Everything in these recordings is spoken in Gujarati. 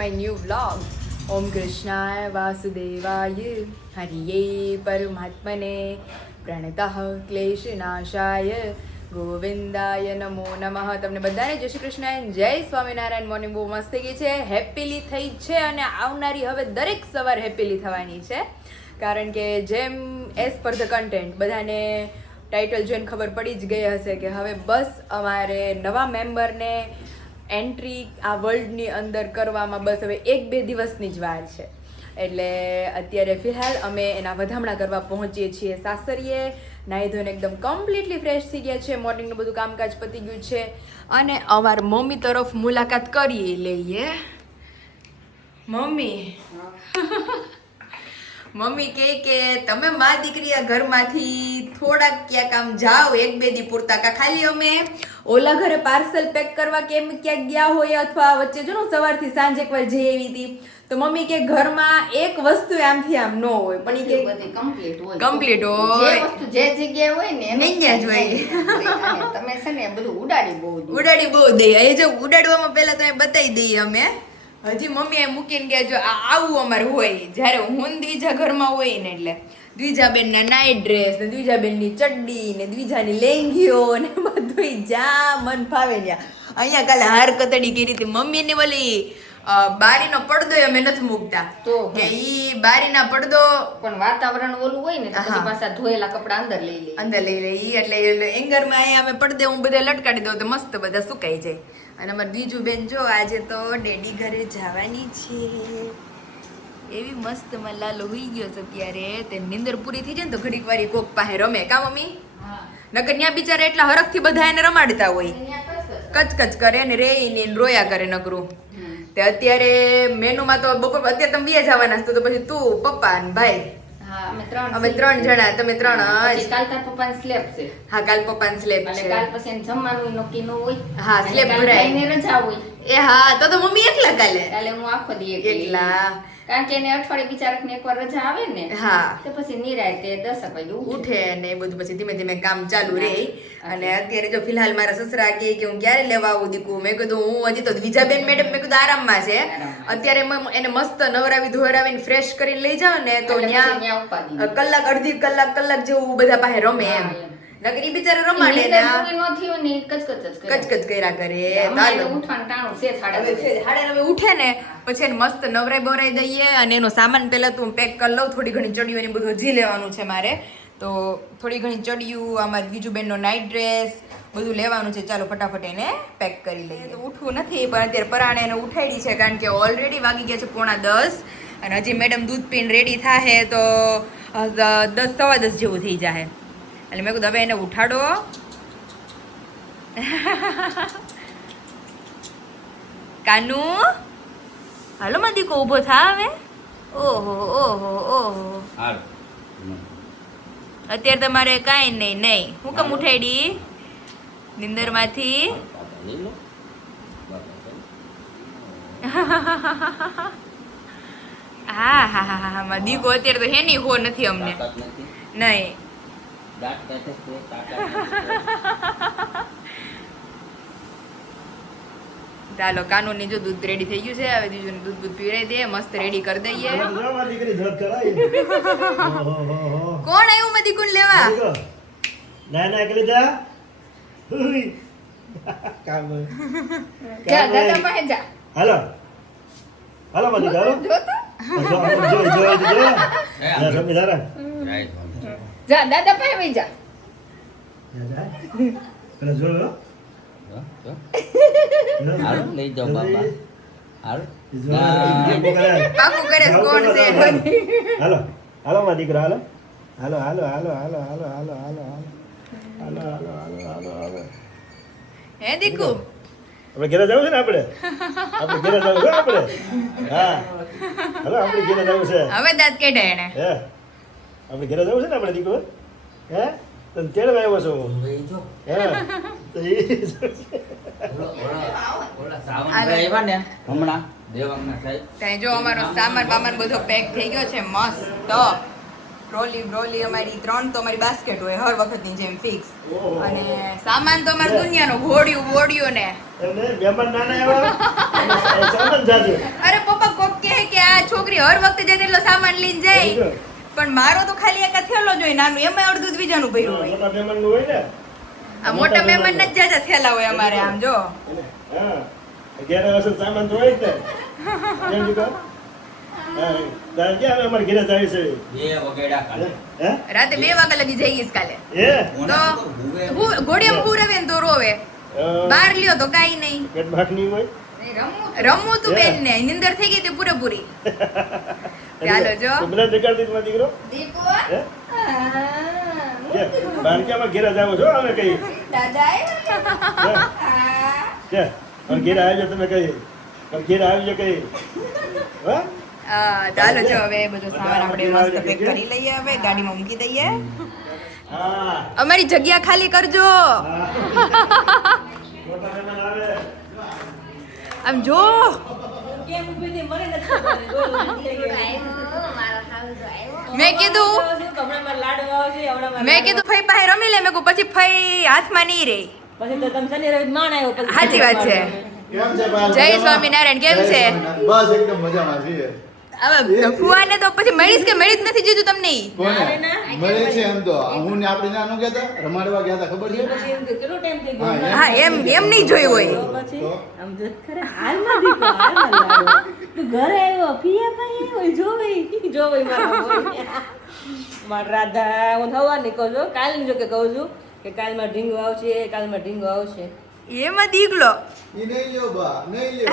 my new vlog. Om Krishnaya Vasudevaya Hariye Paramatmane Pranatah Kleshanashaya ગોવિંદાય નમો નમઃ. તમને બધાને જય શ્રી કૃષ્ણ, જય સ્વામિનારાયણ. મોર્નિંગ બહુ મસ્ત ગઈ છે, હેપીલી થઈ છે અને આવનારી હવે દરેક સવાર હેપીલી થવાની છે. કારણ કે જેમ એઝ પર ધ કન્ટેન્ટ બધાને ટાઇટલ જોઈને ખબર પડી જ ગઈ હશે કે હવે બસ અમારે નવા મેમ્બરને એન્ટ્રી આ વર્લ્ડની અંદર કરવામાં બસ હવે 1-2 દિવસની જ વાર છે. એટલે અત્યારે ફિલહાલ અમે એના વધામણા કરવા પહોંચીએ છીએ સાસરીએ. નાહી ધોઈને એકદમ કમ્પ્લીટલી ફ્રેશ થઈ ગયા છે, મોર્નિંગનું બધું કામકાજ પતી ગયું છે અને અમાર મમ્મી તરફ મુલાકાત કરી લઈએ. મમ્મી કહે કે તમે મા દીકરી આ ઘરમાંથી થોડાક ક્યાંક આમ જાઓ 1-2 દી પૂરતા, કા ખાલી અમે ઓલા ઘરે પાર્સલ પેક કરવા કેમ ક્યાંક ગયા હોય અથવા વચ્ચે જો સવારથી સાંજ એકવાર જઈ આવી હતી તો મમ્મી કે ઘરમાં એક વસ્તુ આમથી આમ ન હોય પણ કે બધી કમ્પ્લીટ હોય જે વસ્તુ જે જગ્યાએ હોય ને એને ત્યાં જ હોય. તમે છે ને બધું ઉડાડી બહુ દઈએ. એ જો ઉડાડવામાં પહેલા તમે બતાવી દઈએ અમે. હજી મમ્મી મૂકીને ગયા જો આવું અમારું હોય જ્યારે હું દ્વિજા ઘરમાં હોય ને, એટલે દ્વિજાબેનના નાઇટ ડ્રેસ ને દ્વિજાબેનની ચડ્ડી ને દ્વિજાની લેંગીઓ ને બધું જ્યાં મન ફાવે ત્યાં. અહીંયા કાલે હાર કતડી કરી હતી મમ્મીની ઓલી બારીનો પડદો અમે નથી મૂકતા તો કે ઈ બારીના પડદો પણ વાતાવરણ ઓલું હોય ને તો પછી પાછા ધોયેલા કપડા અંદર લઈ લે એટલે એંગરમાં અહીંયા અમે પડદે હું બધે લટકાડી દઉં તો મસ્ત બધા સુકાઈ જાય. અને અમારે બીજું બેન જો આજે તો ડેડી ઘરે જવાની છે, એવી મસ્ત મલાલો હોઈ ગયો છે અત્યારે. તે નિંદર પૂરી થઈ જાય ને તો ઘડીક વારી કોક પાસે રમે કા મમ્મી? નકર ત્યાં બિચારા એટલા હરખથી બધા એને રમાડતા હોય, કચકચ કરે ને રે ને રોયા કરે નકરું. તે અત્યારે મેનુમાં તો બપોર અત્યારે તમે બે જવાના છો તો પછી તું પપ્પા ને ભાઈ અમે 3 જણા. તમે 3 કાલ તાર પપ્પાને સ્લેબ છે. હા કાલ પપ્પાને સ્લેબ છે. કાલ પછી જમવાનું નક્કી ન હોય. હા સ્લેબ ભરાય ને રજા હોય. એ હા તો મમ્મી એકલા કાલે હું આખો દી એકલા. કારણ કે એને અઠવાડિયે બિચારક ને એકવાર રજા આવે ને હા તો પછી નિરાયતે 10 વાગે ઉઠે ને એ બધું પછી ધીમે ધીમે કામ ચાલુ રહે. અને અત્યારે જો ફિલહાલ મારા સસરા કે હું ક્યારે લેવા આવું દીકું, મેં કીધું હું હજી તો દ્વિજાબેન મેડમ મેં કીધું આરામમાં છે અત્યારે એને મસ્ત નવરાવી ધોરાવીને ફ્રેશ કરીને લઈ જાવ ને તો ત્યાં કલાક અડધી કલાક જેવું બધા પાસે રમે એમ. નકરી બિચારા રમાડે ને કચકચ કર્યા કરે. હવે ઉઠે ને પછી એને મસ્ત નવરાઈ બવરાઈ દઈએ અને એનો સામાન પહેલા તો હું પેક કરી લઉં. થોડી ઘણી ચડિયું ને બધું હજી લેવાનું છે મારે, તો થોડી ઘણી ચડિયું અમારી બીજું બેનનો નાઇટ ડ્રેસ બધું લેવાનું છે. ચાલો ફટાફટ એને પેક કરી લઈએ. તો ઉઠવું નથી પણ અત્યારે પરાણે એને ઉઠાડી છે કારણ કે ઓલરેડી વાગી ગયા છે 9:45 અને હજી મેડમ દૂધ પીને રેડી થાય તો 10-10 જેવું થઈ જાય. એટલે મેં કીધું હવે એને ઉઠાડો. કાનુ હાલો માં દીકો ઊભો થા હવે. ઓહો અત્યારે તમારે કાંઈ નહીં. હું કેમ ઉઠાડી નિંદરમાંથી? હા માં દીકો અત્યારે તો હેની હો નથી અમને નહીં. ચાલો કાનૂની જો દૂધ રેડી થઈ ગયું છે, હવે બીજું દૂધ પીવડાવી દે, મસ્ત રેડી કરી દઈએ. કોણ આવ્યું મધી કોણ લેવા? ના કરી દે. હાલો મધી હાલો દાદા પાસે વઈ જા. લઈ જાઓ બાબા. પાકું કરે કોણ છે? હાલો માં દીકરા હાલો. હે દીકુ આપણે ઘરે જવું છે ને આપણે ઘરે જવું છે આપણે. હા હાલો આપણે ઘરે જવું છે. હવે દાંત કાઢ્યા એને. હે આપણે ઘરે જવું છે ને આપણે દીકરો. હે તને તેડવા આવ્યો છો. હે તો ત્યાં જો અમારો સામાન બધો પેક થઈ ગયો છે મસ્ત. ટ્રોલી અમારી 3 તો અમારી બાસ્કેટ હોય હર વખતની જેમ ફિક્સ. ઓહો. અને સામાન તો અમારી દુનિયાનો ઘોડિયું ને એમને મહેમાન નાના આવ્યા સામાન જાજો. અરે પપ્પા કોક કહે કે આ છોકરી હર વખતે જાય એટલો સામાન લઈને જાય, પણ મારો તો ખાલી એક થેલો જ હોય નાનું, એમાં અડધું જ બીજાનું ભર્યું હોય. મોટા મહેમાનનું હોય ને. આ મોટા મહેમાન જ જાજા થેલા હોય અમારે આમ જો. હા. ઘેરે વસ્તુ સામાન તો હોય જ ને. કેમ દીકરો? હા. તારે ક્યાં અમારે ઘેરે જાય છે? બે વગેડા કાઢે. હે? રાતે 2 વાગ્યા લગી જઈશ કાલે. એ? તો ઘોડિયામાં પૂરવે ને તો રોવે, બહાર લ્યો તો કાઈ નહીં. પેટ ભાખની હોય? રમવું તું બેન ને નિંદર થઈ ગઈ તે પૂરેપૂરી. ચાલો જો તો બધા જગાડતી તમારો દીકરો? દીપો હે? કે બહાર કે અમારે ઘેરે જાવ છો અમે કઈ? દાદા કે અમારે ઘેરે આવજો તમે કઈ? અમારે ઘેરે આવજો કઈ? હા? ચાલો જો હવે બધો સામાન આપણે મસ્ત પેક કરી લઈએ, હવે ગાડીમાં મૂકી દઈએ. હા. અમારી જગ્યા ખાલી કરજો. મોટા મહેમાન આવે. આમ જો મેં કીધું ફઈ પાસે રમી લે, મેં કીધું પછી ફઈ હાથમાં નહીં રહે. સાચી વાત છે. કેમ છે બાલ? જય સ્વામિનારાયણ, કેમ છે? બસ એકદમ મજામાં છીએ. હવે ફુવાને તો પછી મળીશ કે મળી જ નથી જીધું તમને. કોને મળે છે એમ તો હું ને આપણે નાનું ગયા હતા રમાડવા ગયા હતા, ખબર છે? હા, હા એમ નહીં જોયું હોય. તો રાધા હું થવાની કહું છું, કાલની જો કે કહું છું કે કાલમાં ઢીંગો આવશે, કાલમાં ઢીંગો આવશે. એમાં દીકલો ઈ નહીં લ્યો બા, નહીં લ્યો.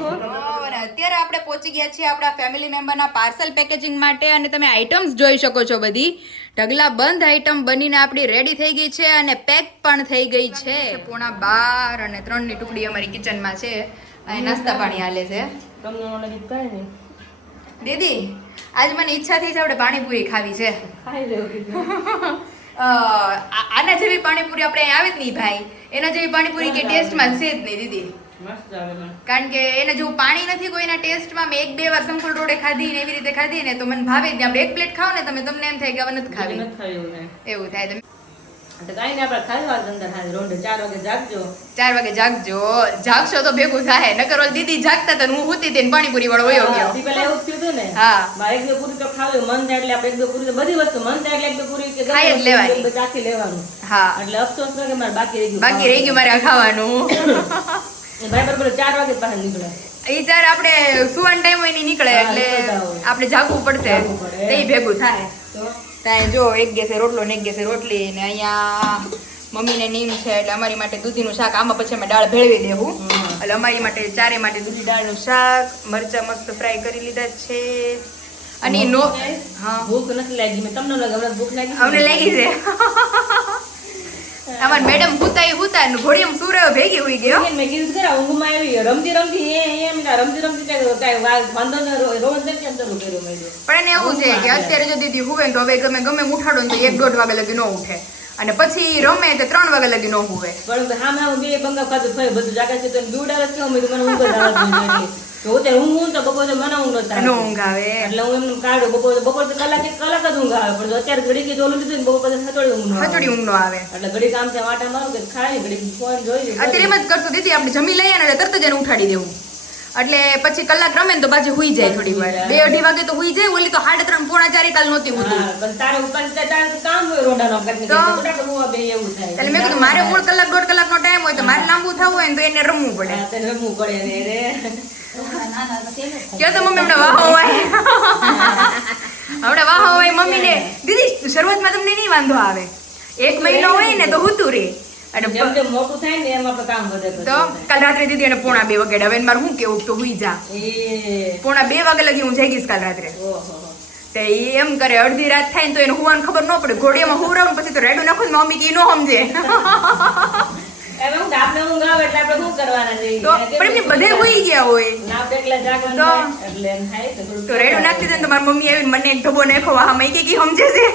બરાબર. અત્યારે આપણે પહોંચી ગયા છીએ આપણા ફેમિલી મેમ્બરના પાર્સલ પેકેજિંગ માટે, અને તમે આઇટમ્સ જોઈ શકો છો. બધી ઢગલા બંધ આઇટમ બનીને આપણી રેડી થઈ ગઈ છે અને પેક પણ થઈ ગઈ છે. 11:15 અને 3ની ટુકડી અમારી કિચનમાં છે અને નાસ્તા પાણી હાલે છે. તમને મને કીધું કાંઈ નહીં, દીદી આજ મને ઈચ્છા થઈ છે આપણે પાણીપુરી ખાવી છે. ખાઈ લેવું કીધું. આના જેવી પાણીપુરી આપણે અહીં આવે જ નહીં ભાઈ, એના જેવી પાણીપુરી કે ટેસ્ટમાં છે જ નહીં દીદી. મસ્ત આવે મને. કારણ કે એના જેવું પાણી નથી કોઈના ટેસ્ટમાં. મેં 1-2 વાર સંકુલ રોડે ખાધી ને એવી રીતે ખાધી ને તો મને ભાવે જ નહીં. આપણે એક પ્લેટ ખાવ ને તમને એમ થાય કે હવે નથી ખાવી, નથી ખાવી એવું ને. એવું થાય. તમે તો કાંઈ નહીં, આપણે ખાઈ વાત અંદર હાજર રોંઢે 4 વાગે જાગજો. 4 વાગે જાગશો તો ભેગું થાય. નકર ઓલી દીદી જાગતા હતા ને હું હુતી હતી ને પાણીપુરી વાળો વયો ગયો. દી પહેલા એવું જ થયું હતું ને. હા. મારે 1-2 પૂરી તો ખાવી મન થાય એટલે આપણે 1-2 પૂરી તો બધી વસ્તુ મન થાય એટલે 1-2 પૂરી કે ખાઈ જ લેવાની. ચાખી લેવાનું. હા એટલે અફસોસ ન કે મારે બાકી રહી ગયું. બાકી રહી ગયું મારે આ ખાવાનું. ભાઈ બરોબર 4 વાગે બહાર નીકળે. એ ત્યારે આપણે સુવાનો ટાઈમ હોય ની નીકળે હા, એટલે નીકળતા હોય. આપણે જાગવું પડશે. જાગવું પડે. તે ભેગું થાય. તો ત્યાં જો એક ગેસે રોટલો ને એક ગેસે રોટલી ને અહીંયા મમ્મીને નીમ છે એટલે અમારી માટે દૂધીનું શાક. આમાં પછી અમે દાળ ભેળવી દેવું એટલે અમારી માટે ચારે માટે દૂધી દાળનું શાક, મરચા મસ્ત ફ્રાય કરી લીધા છે. અને નો હા ભૂખ નથી લાગી. મેં તમને લાગે હમણાં ભૂખ લાગી. અમને લાગી છે. અમાર મેડમ હુતા ઘોડીમાં સુરાયો ભેગી હોઈ ગયો. મેં કીધું ખરા ઊંઘમાં આવી રમતી રમતી વાંધો ને રોજ કેમ શરૂ કર્યો મેં કીધું. પણ એને એવું છે કે અત્યારે જો દીદી હુવે ને તો હવે ગમે ઉઠાડો ને તો 1-1.5 વાગે લગી ન ઉઠે, અને પછી રમે તો 3 વાગે લગી ન હુવે. પણ હા મેં બે બંગા ખાધું થયું બધું જાગે છે તો બીવડાવે કેવું મેં કીધું મને ઊંઘ જ આવવા જોઈએ. તો અત્યારે ઊંઘ તો બપોરે મને ઊંઘ નથી ન ઊંઘ આવે એટલે હું એમને કાઢું બપોર તો કલાક જ ઊંઘ આવે. પણ જો અત્યારે ઘડી કે ઓલું લીધું ને બપોર પછી હચોડી ઊંઘ ન આવે. એટલે ઘડી કામ છે વાટા મારું કે ખાઈ ઘડી ફોન જોઈ અત્યારે એમ જ કરશું દીદી, આપણે જમી લઈએ ને એટલે તરત જ એને ઉઠાડી દેવું. એટલે પછી કલાક રમે ને તો પાછી હુઈ જાય થોડી વાર. 2-2.5 વાગે તો હુઈ જાય. ઓલી તો 3:30-4 કાલ નહોતી હોતી. પણ તારે ઉપર તારે કામ હોય રોડાનો કરીને તો બે એવું થાય. એટલે મેં કીધું મારે મૂળ કલાક 1.5 કલાકનો ટાઈમ હોય તો મારે લાંબુ થવું હોય ને તો એને રમવું પડે. હા, તને રમવું પડે ને રે. કયો તો મમ્મી હમણાં વાહો હોય હમણાં વાહો હોય મમ્મીને. દીદી શરૂઆતમાં તમને નહીં વાંધો આવે, 1 મહિનો હોય ને તો હુતું રે. અને જેમ જેમ મોટું થાય ને એમ આપણે કામ વધે તો કાલ રાત્રે દીદી એને 1:45 વાગે હવે મારે શું કેવું તો હુઈ જા. એ 1:45 વાગે લગી હું જાગીશ કાલ રાત્રે. ઓહો તો ઈ એમ કરે અડધી રાત થાય ને તો એને હુવાનું ખબર ન પડે. ઘોડીયામાં હુવરાવું પછી તો રેડું નાખું ને મમ્મી કે ઈ નો સમજે. એમ હું આપણે ઊંઘ આવે એટલે આપણે શું કરવાના છે તો પણ એમને બધે હુઈ ગયા હોય ના પેટલા જાગવાનું તો થાય એટલે એમ થાય તો થોડું તો રેડું નાખતી હતી ને તો મારી મમ્મી આવીને મને એક ઢબો નાખો આમાં ઈ કે કી સમજે છે.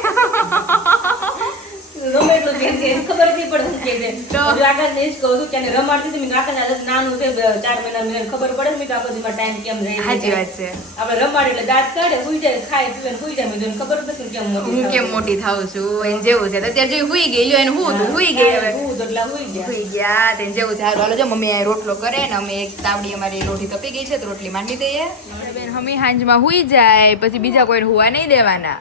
ગમે એટલું કે છે, એને ખબર જ નહીં પડે શું કે છે. તો? હજુ આકાશને એ જ કહું છું કે એને રમાડતી હતી. મેં કીધું આકાશ આજે નાનું છે, 4 મહિનાનું, એને ખબર પડે ને મેં કીધું આખો દીમાં ટાઈમ કેમ જાય. સાચી વાત છે. આપણે રમાડે એટલે દાંત કાઢે, સુઈ જાય, ખાય પીવે ને સુઈ જાય. મેં કીધું એને ખબર જ નથી કેમ મોટી હું કેમ મોટી થાઉં છું એને જેવું છે. તો અત્યારે જો હુઈ ગઈ, જો એને હું હુઈ ગઈ હવે. હું તો એટલા સુઈ ગયા. હુઈ ગયા તેને જેવું છે. હારું, હાલો જો મમ્મી આ રોટલો કરે ને અમે એક તાવડી અમારી રોટી તપી ગઈ છે તો રોટલી માંડી દઈએ. બેન હમી હાંજમાં હુઈ જાય પછી બીજા કોઈને હુવા નહીં દેવાના.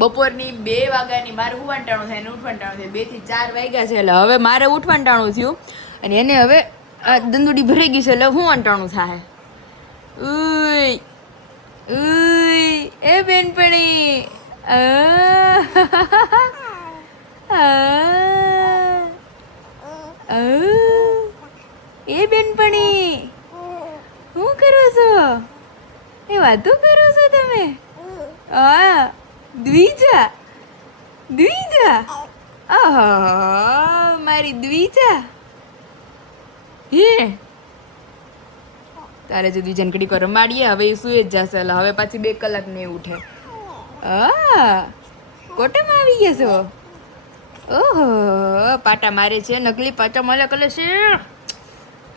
બપોરની 2 વાગ્યાની મારે હુવાનું ટાણું થાય ને ઉઠવાનું ટાણું થાય. 2 થી 4 વાગ્યા છે એટલે હવે મારે ઉઠવાનું ટાણું થયું અને એને હવે આ દંદુડી ભરાઈ ગઈ છે એટલે હું અંટાણું થાય. ઉય ઉય એ બેનપણી એ બેનપણી શું કરો છો? એ વાતો કરો છો તમે? દ્વિજા દ્વિજા આહા મારી દ્વિજા હે તારે જો દ્વિજાને ઘડીક વાર રમાડીએ. હવે એ સુઈ જ જશે એટલે હવે પાછી 2 કલાક નહીં ઉઠે. કોટામાં આવી ગયા છો? ઓહો પાટા મારે છે, નકલી પાટા મારે કલે છે.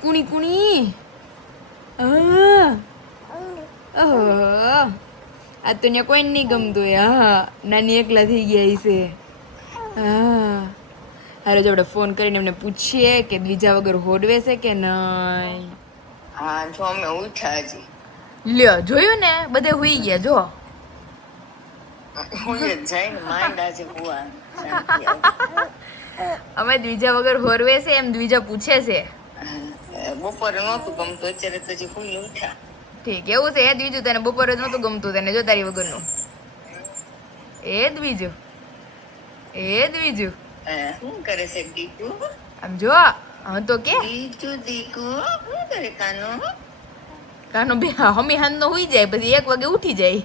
કુણી કુણી ઓહો આ તો ને કોઈ નહીં ગમતું. હા નાની એકલા થઈ ગયા છે. હા હારે જો આપણે ફોન કરીને એમને પૂછીએ કે દ્વિજા વગર હોડવે છે કે નહીં. હા જો અમે ઉઠ્યા હજી. લ્યો જોયું ને બધે હુઈ ગયા જો. હું જ જઈને માંડા છે બુઆ. અમે દ્વિજા વગર હોરવે છે એમ દ્વિજા પૂછે છે. બપોરે નહોતું ગમતું, અત્યારે તો હજી ફૂલ ઉઠ્યા. ઠીક એવું છે. એ દ્વિજુ તને બપોરે જ નહોતું ગમતું તને જો તારી વગરનું. એ દ્વિજુ એ દ્વિજુ શું કરે છે દીકુ? આમ જો હા તો કે દીકુ દીકુ શું કરે કાનો? કાનો બે હમી હાંજનો હુઈ જાય પછી 1 વાગે ઉઠી જાય.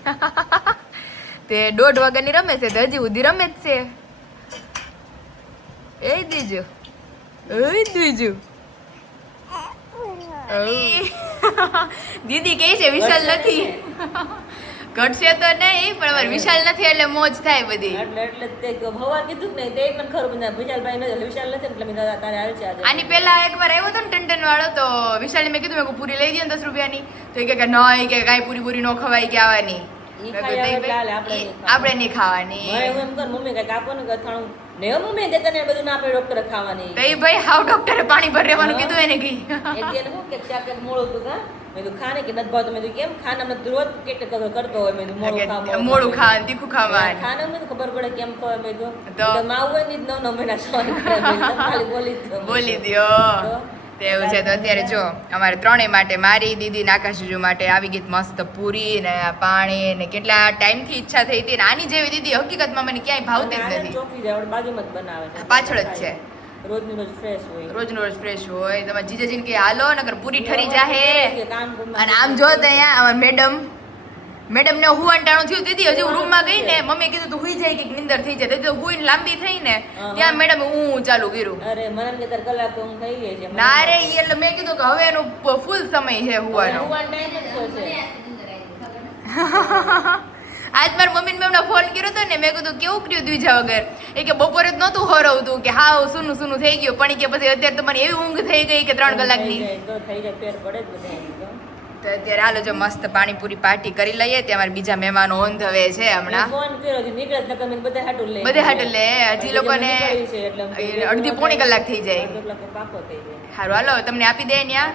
તે 1:30 વાગ્યાની રમે છે તો હજી સુધી રમે જ છે. એ દ્વિજુ એ દ્વિજુ દીદી કહે છે વિશાલ નથી. ઘટશે તો નહીં પણ અમારે વિશાલ નથી એટલે મોજ થાય બધી. એટલે તે ભવા કીધું ને તે પણ ખરું બધા વિશાલભાઈ નથી, વિશાલ નથી એટલે મેં તારે હાલ છે આજે. આની પહેલા એકવાર આવ્યો હતો ને ટંટન વાળો તો વિશાલને મેં કીધું મેં પૂરી લઈ દે 10 રૂપિયાની તો એ કે નહીં કે કાંઈ પૂરી ન ખવાય કે આવવાની. ઈ ખાઈ આવે એટલે હાલે, આપણે નહીં ખાવાનું. આપણે નહીં ખાવાની. હવે હું એમ કર મમ્મી કઈક આપો ને અથાણું ને હવે મમ્મી દેતા ને બધું ના આપણે ડોક્ટરે ખાવાની. તો એ ભાઈ હાવ ડોક્ટરે પાણી ભર રહેવાનું કીધું એને કઈ. એક દિન હું કે શાક એક મોળું હતું કા મેં કીધું ખાને કે નથી ભાવતું. મેં કીધું કેમ ખાના મને રોજ કેટ કરતો હોય. મેં કીધું મોડું ખાવાનું તીખું ખાવાનું. ખાના મને ખબર પડે કેમ ખવાય. મેં તો? કીધું માવું હોય ને 9 મહિના સવારે કરે. મેં કીધું ખાલી બોલી દ્યો. તો એવું છે તો અત્યારે જો અમારે ત્રણેય માટે મારી દીદી નાકાશીજુ માટે આવી ગઈ મસ્ત પૂરી ને પાણી ને કેટલા ટાઈમથી ઈચ્છા થઈ હતી ને આની જેવી દીદી હકીકતમાં મને ક્યાંય ભાવતી જ નથી. ચોકી જાય આપણે બાજુમાં જ બનાવે છે, પાછળ જ છે. રોજનું રોજ ફ્રેશ હોય. રોજનું રોજ ફ્રેશ હોય. તમારે જીજાજીને કે હાલો નકર પૂરી ઠરી જાહે. કામ અને આમ જો તો અહીંયા અમાર મેડમ ને હું અંટાણું થયું દીદી હજી હું રૂમમાં ગઈ ને મમ્મી કીધું તું હુઈ જાય કે નિંદર થઈ જાય તો હુઈને લાંબી થઈ ને ત્યાં મેડમ હું ચાલુ કર્યું. અરે મને કે તાર કલાક તો હું થઈ ગઈ છે. ના રે ઈ એટલે મેં કીધું કે હવે એનું ફૂલ સમય છે હુવાનો. ટાઈમ જ છે. આજ મારા મમ્મીને મેં હમણાં ફોન કર્યો હતો ને મેં કીધું કેવું કર્યું દ્વિજા વગર એ કે બપોરે જ નહોતું હરવતું કે હા સુનું સુનું થઈ ગયું પણ કે પછી અત્યારે તો મને એવી ઊંઘ થઈ ગઈ કે 3 કલાકની. તો થઈ જાય ફેર પડે જ બધે. તો અત્યારે હાલો જો મસ્ત પાણીપુરી પાર્ટી કરી લઈએ. ત્યાં અમારા બીજા મહેમાનો ઓન ધ વે છે હમણાં. ફોન કર્યો હજી નીકળે જ નકર મેં બધે હાટું લે. બધે હાટું લે હજી લોકોને અડધી પોણી કલાક થઈ જાય. પાકો થઈ જાય. સારું હાલો તમને આપી દે ત્યાં.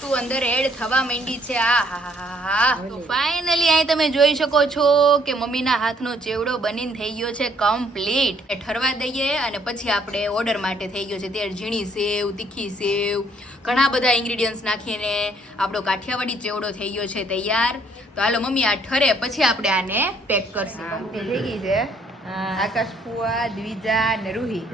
વસ્તુ અંદર એડ થવા માંડી છે. આ હા હા હા. તો ફાઇનલી અહીં તમે જોઈ શકો છો કે મમ્મીના હાથનો ચેવડો બનીને થઈ ગયો છે કમ્પ્લીટ. ઠરવા દઈએ અને પછી આપણે ઓર્ડર માટે થઈ ગયો છે ત્યારે ઝીણી સેવ, તીખી સેવ, ઘણા બધા ઇન્ગ્રીડિયન્ટ્સ નાખીને આપણો કાઠિયાવાડી ચેવડો થઈ ગયો છે તૈયાર. તો હાલો મમ્મી આ ઠરે પછી આપણે આને પેક કરશું. થઈ ગઈ છે આકાશ ફુવા, દ્વિજા ને રૂહી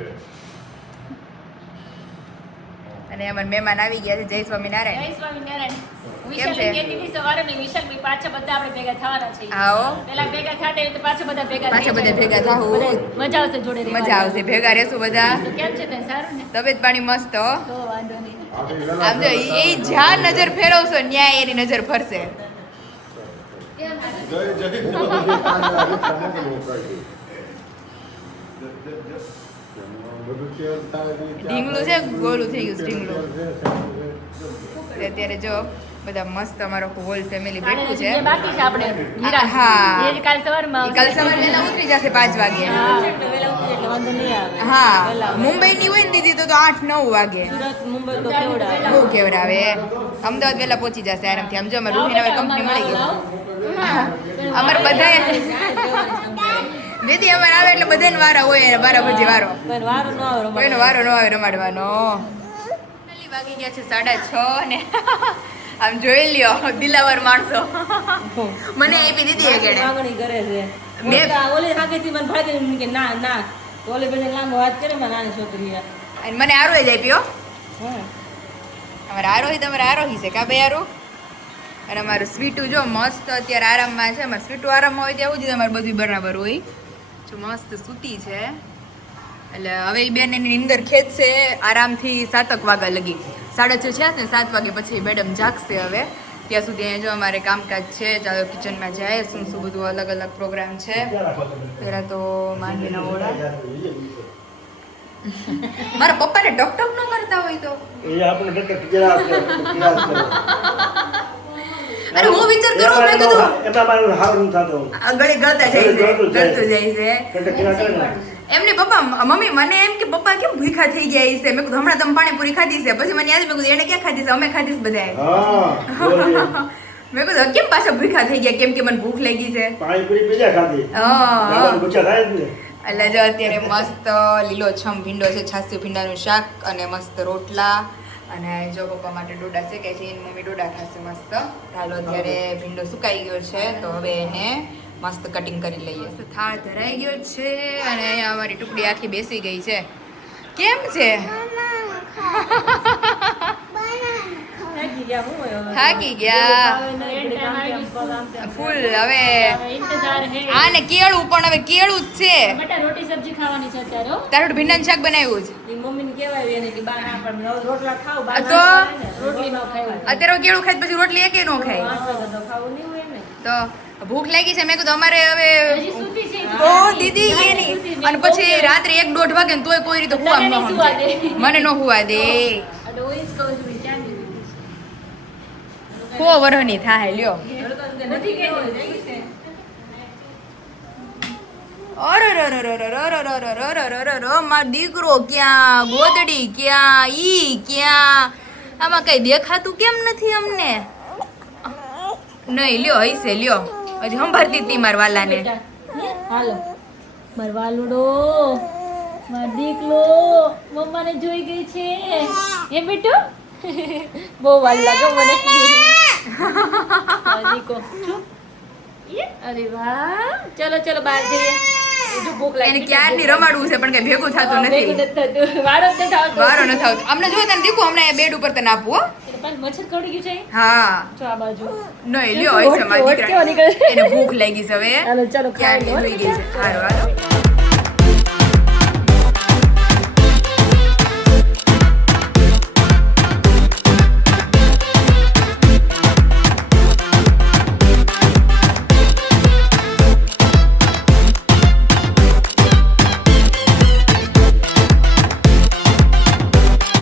અને અમારા મહેમાન આવી ગયા છે. જય સ્વામિનારાયણ. જય સ્વામિનારાયણ. કેમ છે? વિશાલ કહેતી હતી સવારે ને વિશાલભાઈ પાછા બધા આપણે ભેગા થવાના છે. આવો પેલા ભેગા થાતે તો પાછા બધા ભેગા પાછા થઈ બધા ભેગા જાય. થાવું. બધા મજા આવશે જોડે રહેવાની. મજા આવશે, ભેગા રહેશું બધા. તો કેમ છે તને સારું ને? તબિયત પાણી મસ્ત હો. તો વાંધો નહીં. આમ જો એ જ્યાં નજર ફેરવશો ન્યાય એની નજર ફરશે. ઢીંગલું છે ગોળું થઈ ગયું ઢીંગલું. અત્યારે જો બધા મસ્ત અમારો હોલ ફેમિલી બેઠું છે. જે બાકી છે આપણે હીરા. હા. એ કાલ સવારમાં કાલ સવારે વહેલા ઉતરી જશે 5 વાગે. હા, વહેલા ઉઠી એટલે વાંધો નહીં આવે. હા મુંબઈ ની હોય ને દીદી તો 8-9 વાગે સુરત, મુંબઈ તો કેવડાવે. બહુ કેવડાવે. અમદાવાદ વહેલા પહોંચી જશે આરામથી. આમ જો અમારે રૂહીને હવે કંપની મળી ગઈ. અમારે બધાએ દીદી અમારે આવે એટલે બધાને વારા હોય, વારા પછી વારો, પણ વારો ન આવે રમવા. કોઈનો વારો ન આવે રમાડવાનો. વાગી ગયા છે 6:30 ને આમ જોઈ લ્યો દિલાવર માણસો. મને આપી દીધી એ ગેણે. માંગણી કરે છે. મેં- ઓલી હાકેથી મને ભાગી કે ના ના તો ઓલી બેને લાંબો વાત કરે મારી નાની છોકરી અને મને આરોહી જ આપ્યો. હા અમારે આરોહી તમારે આરોહી છે કા ભાઈ આરો. અને અમારું સ્વીટું જો મસ્ત અત્યારે આરામમાં છે. અમારે સ્વીટું આરામમાં હોય ત્યાં સુધી અમારે બધું બરાબર હોય. જો મસ્ત સૂતી છે એટલે હવે એ બેન એની અંદર ખેંચશે આરામથી 7 વાગ્યા લગી. 6:30 છે ને 7 વાગે પછી મેડમ જાગશે. હવે ત્યાં સુધી અહીંયા જો અમારે કામકાજ છે. ચાલો કિચનમાં જાય શું શું બધું અલગ અલગ પ્રોગ્રામ છે. પહેલા તો માંડવીના ઓળા. મારા પપ્પાને ટક ટક ન કરતા હોય તો એ આપણે ડક્ટર કિરાસ કરે. અરે હું વિચાર કરું મેં કીધું એમાં મારું હારું થતો. ગળી ગળતા જાય છે, ગળતું જાય છે. ડક્ટર કિરાસ કરે ને. એમને પપ્પા મમ્મી મને એમ કે પપ્પા કેમ ભૂખા થઈ ગયા છે. મેં કીધું હમણાં તમે પાણીપુરી ખાધી છે. પછી મને યાદ મેં કીધું એને ક્યાં ખાધી છે, અમે ખાધી છે બધાએ. હા બોલીએ. મેં કીધું કેમ પાછા ભૂખા થઈ ગયા, કેમ કે મને ભૂખ લાગી છે. પાણીપુરી બીજા ખાધી. હા દાદાને પૂછ્યા થાય જ ને. એટલે જો અત્યારે મસ્ત લીલોછમ ભીંડો છે, છાસ્યું ભીંડાનું શાક અને મસ્ત રોટલા. અને જો પપ્પા માટે ડોડા શેકે છે, એની મમ્મી ડોડા ખાશે મસ્ત. ચાલો અત્યારે ભીંડો સુકાઈ ગયો છે તો હવે એને મસ્ત કટિંગ કરી લઈએ. થાળ ધરાઈ ગયો છે અને અહીંયા અમારી ટુકડી આખી બેસી ગઈ છે. કેમ છે? થાકી ગયા હું હવે. થાકી ગયા ફૂલ. હવે ઇંતજાર હે. આને કેળું પણ હવે કેળું જ છે. બેટા રોટી સબ્જી ખાવાની છે અત્યારે હો. તારું ભીંડાનું શાક બનાવ્યું છે ઈ મમ્મીને કહેવાય એને કે બા ના પણ રોટલા ખાવ બા તો? ના ખાય ને. રોટલી ન ખાય અત્યારે કેળું ખાય પછી રોટલી એકે ન ખાય 8 વાગે તો ખાવું નહીં હોય ને. તો ભૂખ લાગી છે. મેં કીધું અમારે હવે હજી સૂતી છે ઈ. ઓ દીદી એની અને પછી રાત્રે 1-1:30 વાગે ને તોય કોઈ રીતે હુવા તને નહીં સુવા દે. મને ન હુવા દે. એટલે હું ઈ જ કહું છું વિચાર નહીં. 4 વર્ષની થાય લ્યો. નથી કહેતી. મારો દીકરો ક્યાં, ગોદડી ક્યાં, ઈ ક્યાં, આમાં કઈ દેખાતું કેમ નથી અમને? નહીં લ્યો હઈસે લ્યો. હજી સંભાળતી હતી મારા વાલાને. હાલો માર વાલુડો માર દીકલો મમ્માને જોઈ ગઈ છે એ બેટો બહુ વાલ લાગે મને માર દીકો અરે વાહ ચલો ચલો બહાર જઈએ જો ભૂખ એને લાગી ક્યારની રમાડવું છે પણ કઈ ભેગું થતું નથી. વારો જ નથી આવતો. વારો નથી આવતો. અમને જો તને દીકું હમણાં બેડ ઉપર તને આપવું હો. એટલે પાછું મચ્છર કરડી ગયું છે હા જો આ બાજુ નહીં લ્યો હઈસે મારી ઓટ કેવો નીકળે છે? દીકરા એને ભૂખ લાગી છે હવે હાલો ચલો ખાઈ ક્યારની લો જોઈ ગઈ છે. હારું હાલો